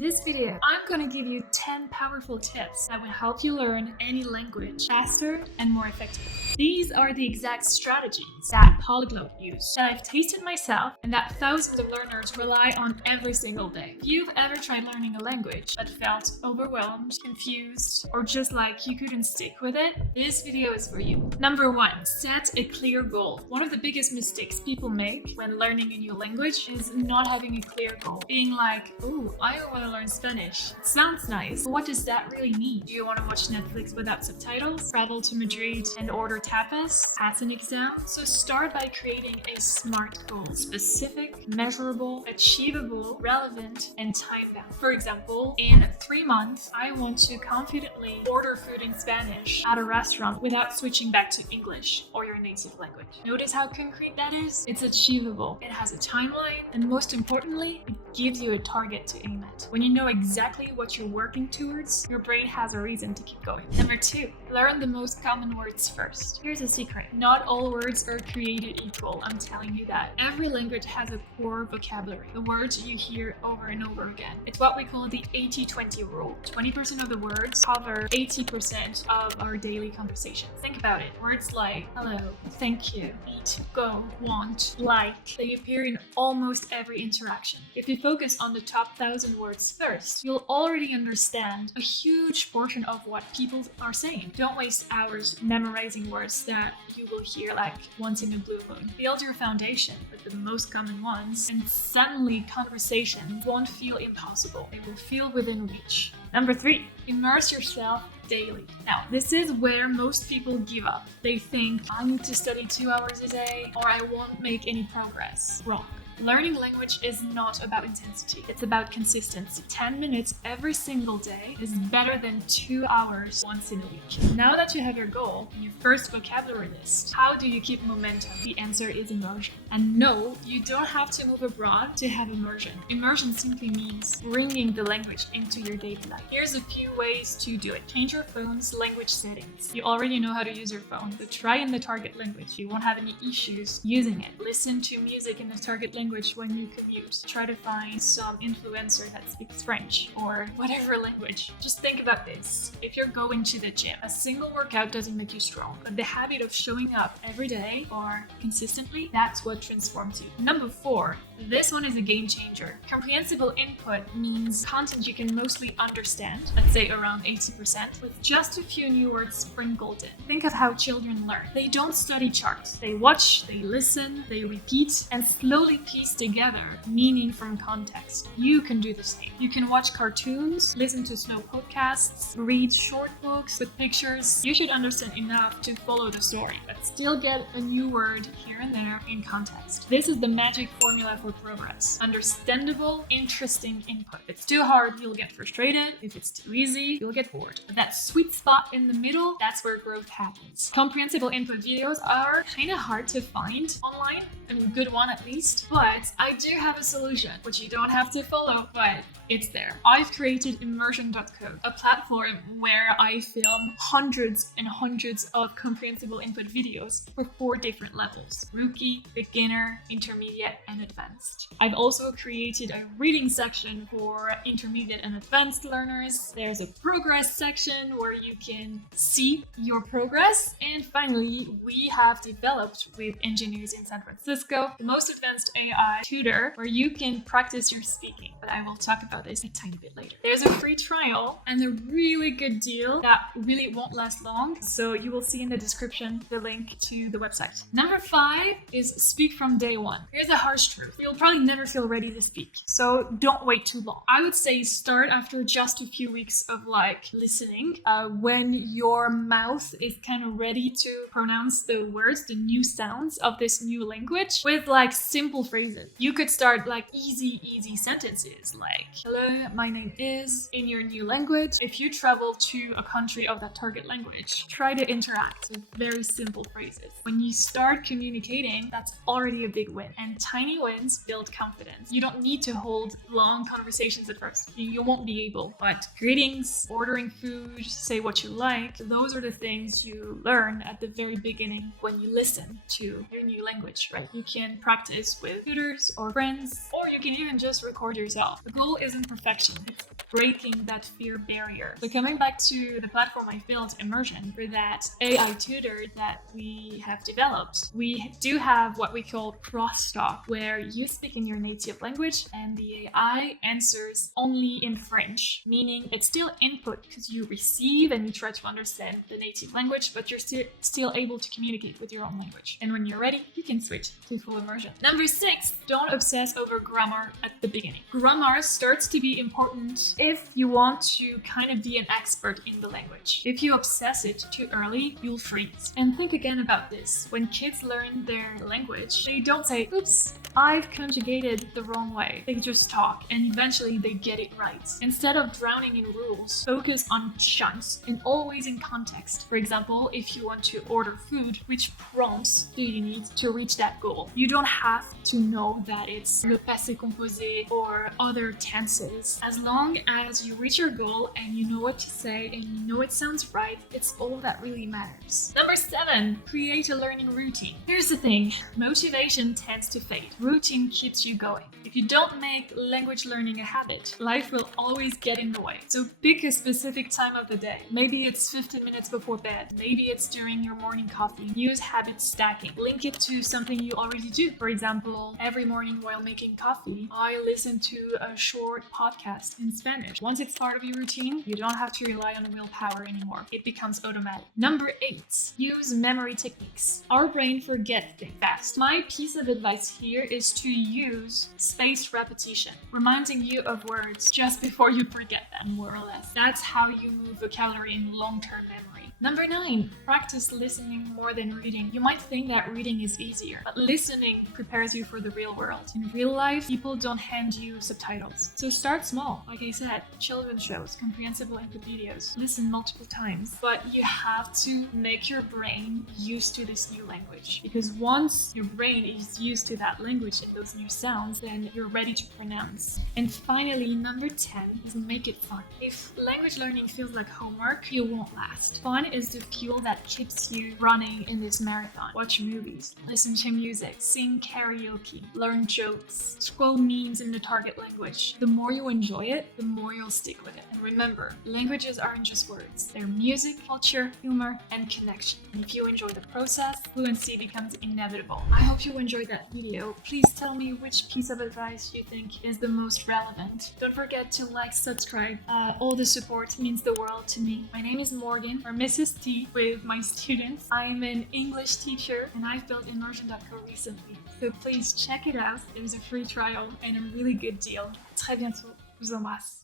this video, I'm gonna give you 10 powerful tips that will help you learn any language faster and more effectively. These are the exact strategies that polyglots use, that I've tasted myself, and that thousands of learners rely on every single day. If you've ever tried learning a language but felt overwhelmed, confused, or just like you couldn't stick with it, this video is for you. Number 1, set a clear goal. One of the biggest mistakes people make when learning a new language is not having a clear goal. Being like, oh, I want to learn Spanish. It sounds nice, but what does that really mean? Do you want to watch Netflix without subtitles? Travel to Madrid and order tapas? Pass an exam? So start by creating a SMART goal. Specific, measurable, achievable, relevant, and time-bound. For example, in 3 months, I want to confidently order food in Spanish at a restaurant without switching back to English or your native language. Notice how concrete that is? It's achievable. It has a timeline, and most importantly, it gives you a target to aim at. When you know exactly what you're working towards, your brain has a reason to keep going. Number 2, learn the most common words first. Here's a secret. Not all words are created equal, I'm telling you that. Every language has a core vocabulary, the words you hear over and over again. It's what we call the 80-20 rule. 20% of the words cover 80% of our daily conversations. Think about it. Words like hello, thank you, eat, go, want, like, they appear in almost every interaction. If you focus on the top 1,000 words first, you'll already understand a huge portion of what people are saying. Don't waste hours memorizing words that you will hear like once in a blue moon. Build your foundation with the most common ones, and suddenly conversations won't feel impossible. They will feel within reach. Number 3, immerse yourself daily. Now, this is where most people give up. They think, I need to study 2 hours a day or I won't make any progress. Wrong. Learning language is not about intensity, it's about consistency. 10 minutes every single day is better than 2 hours once in a week. Now that you have your goal and your first vocabulary list, how do you keep momentum? The answer is immersion. And no, you don't have to move abroad to have immersion. Immersion simply means bringing the language into your daily life. Here's a few ways to do it. Change your phone's language settings. You already know how to use your phone, but try in the target language. You won't have any issues using it. Listen to music in the target language when you commute. Try to find some influencer that speaks French or whatever language. Just think about this. If you're going to the gym, a single workout doesn't make you strong, but the habit of showing up every day or consistently, that's what transforms you. Number 4, this one is a game changer. Comprehensible input means content you can mostly understand, let's say around 80%, with just a few new words sprinkled in. Think of how children learn. They don't study charts. They watch, they listen, they repeat, and slowly piece together meaning from context. You can do the same. You can watch cartoons, listen to slow podcasts, read short books with pictures. You should understand enough to follow the story, but still get a new word here and there in context. This is the magic formula for progress. Understandable, interesting input. If it's too hard, you'll get frustrated. If it's too easy, you'll get bored. But that sweet spot in the middle, that's where growth happens. Comprehensible input videos are kind of hard to find online. I mean, good one at least. But I do have a solution, which you don't have to follow, but it's there. I've created Immersion.co, a platform where I film hundreds and hundreds of comprehensible input videos for 4 different levels: rookie, beginner, intermediate, and advanced. I've also created a reading section for intermediate and advanced learners. There's a progress section where you can see your progress. And finally, we have developed with engineers in San Francisco the most advanced AI tutor where you can practice your speaking. But I will talk about this a tiny bit later. There's a free trial and a really good deal that really won't last long. So you will see in the description the link to the website. Number 5 is speak from day one. Here's a harsh truth. You'll probably never feel ready to speak. So don't wait too long. I would say start after just a few weeks of listening, when your mouth is kind of ready to pronounce the words, the new sounds of this new language with simple phrases. You could start easy sentences like, hello, my name is, in your new language. If you travel to a country of that target language, try to interact with very simple phrases. When you start communicating, that's already a big win. And tiny wins and build confidence. You don't need to hold long conversations at first. You won't be able. But greetings, ordering food, say what you like, those are the things you learn at the very beginning when you listen to your new language, right? You can practice with tutors or friends, or you can even just record yourself. The goal isn't perfection. It's breaking that fear barrier. So coming back to the platform I built, Immersion, for that AI tutor that we have developed, we do have what we call crosstalk, where you speak in your native language and the AI answers only in French, meaning it's still input because you receive and you try to understand the native language, but you're still able to communicate with your own language. And when you're ready, you can switch to full immersion. Number 6, don't obsess over grammar at the beginning. Grammar starts to be important if you want to kind of be an expert in the language. If you obsess it too early, you'll freeze. And think again about this. When kids learn their language, they don't say, oops, I've conjugated the wrong way. They just talk and eventually they get it right. Instead of drowning in rules, focus on chunks and always in context. For example, if you want to order food, which prompts do you need to reach that goal? You don't have to know that it's le passé composé or other tenses. As long as you reach your goal and you know what to say and you know it sounds right, it's all that really matters. Number 7, create a learning routine. Here's the thing, motivation tends to fade. Routine keeps you going. If you don't make language learning a habit, life will always get in the way. So pick a specific time of the day. Maybe it's 15 minutes before bed. Maybe it's during your morning coffee. Use habit stacking. Link it to something you already do. For example, every morning while making coffee, I listen to a short podcast in Spanish. Once it's part of your routine, you don't have to rely on willpower anymore. It becomes automatic. Number 8, use memory techniques. Our brain forgets things fast. My piece of advice here is to use spaced repetition, reminding you of words just before you forget them, more or less. That's how you move vocabulary in long-term memory. Number 9, practice listening more than reading. You might think that reading is easier, but listening prepares you for the real world. In real life, people don't hand you subtitles. So start small. Like I said, children's shows, Comprehensible videos. Listen multiple times. But you have to make your brain used to this new language. Because once your brain is used to that language and those new sounds, then you're ready to pronounce. And finally, number 10 is make it fun. If language learning feels like homework, you won't last. Fun is the fuel that keeps you running in this marathon. Watch movies, listen to music, sing karaoke, learn jokes, scroll memes in the target language. The more you enjoy it, the more you'll stick with it. And remember, languages aren't just words. They're music, culture, humor, and connection. And if you enjoy the process, fluency becomes inevitable. I hope you enjoyed that video. Please tell me which piece of advice you think is the most relevant. Don't forget to like, subscribe. All the support means the world to me. My name is Morgan, or Mrs. T with my students. I'm an English teacher and I've built Immersion.co recently. So please check it out. There's a free trial and a really good deal. Très bientôt. Je vous embrasse.